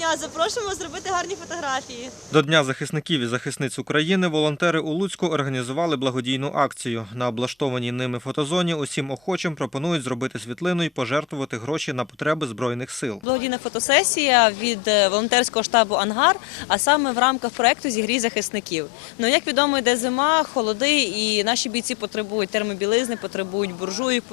дня. Запрошуємо зробити гарні фотографії. До Дня захисників і захисниць України волонтери у Луцьку організували благодійну акцію. На облаштованій ними фотозоні усім охочим пропонують зробити світлину і пожертвувати гроші на потреби збройних сил. Благодійна фотосесія від е, волонтерського штабу Ангар, а саме в рамках проекту зігрій захисників. Ну як відомо, йде зима, холоди, і наші бійці потребують термобілизни, потребують буржуйок,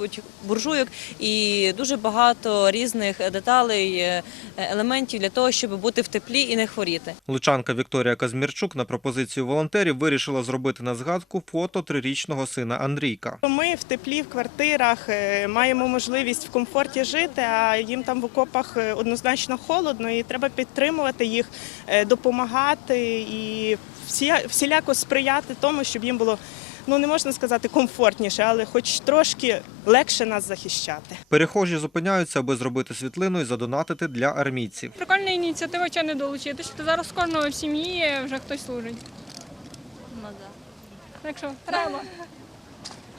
буржуйок і дуже багато різних деталей, е, елементів для того, щоб бути в теплі і не хворіти. Лучанка Вікторія Казмірчук на пропозицію волонтерів вирішила зробити на згадку фото трирічного сина Андрійка. Ми в теплі в квартирах е, маємо можливість в комфорті жити, а їм там в окопах е, однозначно холодно, і треба підтримувати їх, е, допомагати і всі, всіляко сприяти тому, щоб їм було. Ну не можна сказати комфортніше, але хоч трошки легше нас захищати. Перехожі зупиняються, аби зробити світлину і задонатити для армійців. Прикольна ініціатива, чи не долучитися. То зараз кожного в сім'ї вже хтось служить. Ну Так що треба.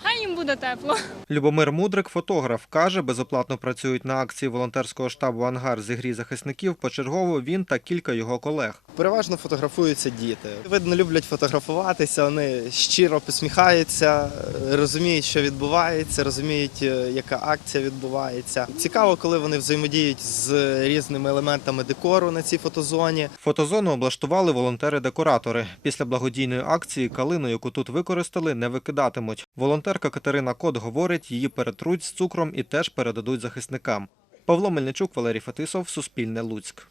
Хай їм буде тепло. Любомир Мудрик, фотограф, каже, безоплатно працюють на акції волонтерського штабу Ангар зігрій захисників. Почергово він та кілька його колег. Переважно фотографуються діти. Видно, люблять фотографуватися, вони щиро посміхаються, розуміють, що відбувається, розуміють, е, яка акція відбувається. Цікаво, коли вони взаємодіють з різними елементами декору на цій фотозоні. Фотозону облаштували волонтери-декоратори. Після благодійної акції калину, яку тут використали, не викидатимуть. Волонтерка Катерина Кот говорить, її перетруть з цукром і теж передадуть захисникам. Павло Мельничук, Валерій Фетисов, Суспільне Луцьк.